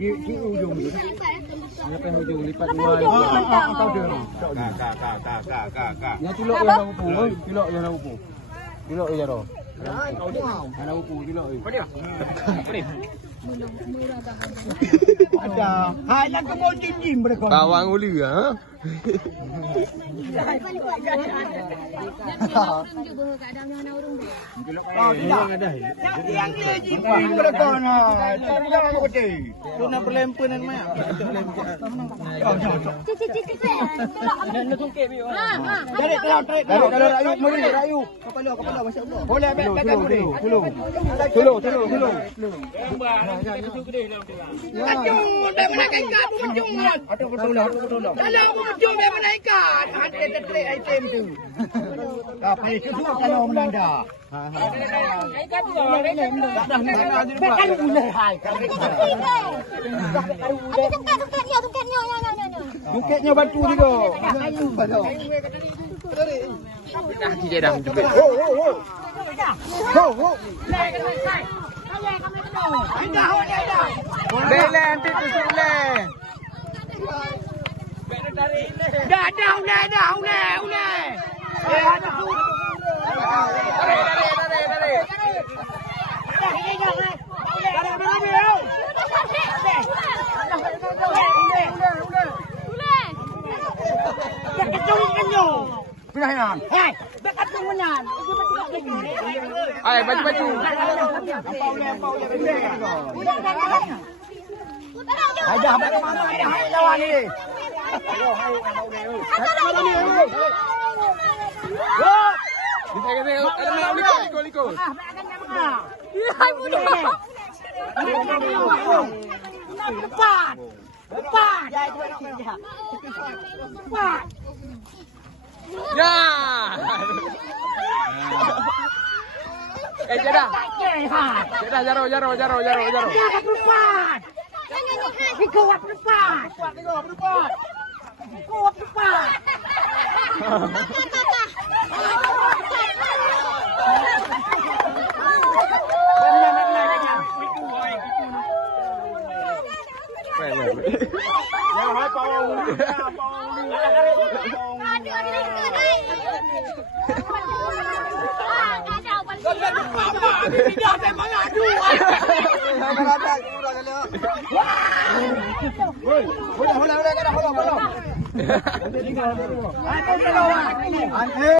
Di ujung tu. Lepas ujung lipat Lepas dua. ujung dia bentang. Kau dia. Kak. Yang tilok yang nak upu. Tilok yang nak upu. Tilok je dah. Ada upu tilok je. Ada. Hai nak ke mau jim mereka. Bawang uli ah. Yang ada. Yang dia jim mereka nah. Jangan kau tu nak perlempenan mak. Dari rayu meri rayu. Kepala masya-Allah. Boleh ambil kat meri. Tolong. Kacung dia menaikkan ikan kacung. Ada betul. Kalau kacung dia menaikkan, ada tertrik item tu. Apa itu kalau menanda. Ikan tu dah ni. Bekan boleh hai. Duketnya batu juga. Dah dia dah jepit. Bele nanti tusuk le. Dah, ule. Ada tu. Pindahan. Hai, bekat menyan. Ay, baju. Aja mana hai lawan ni. Ada nak liko. Hai mudah. Depan. Ya. Jadah. Jaro. Kuat depan. Yang hai pawang. Boleh.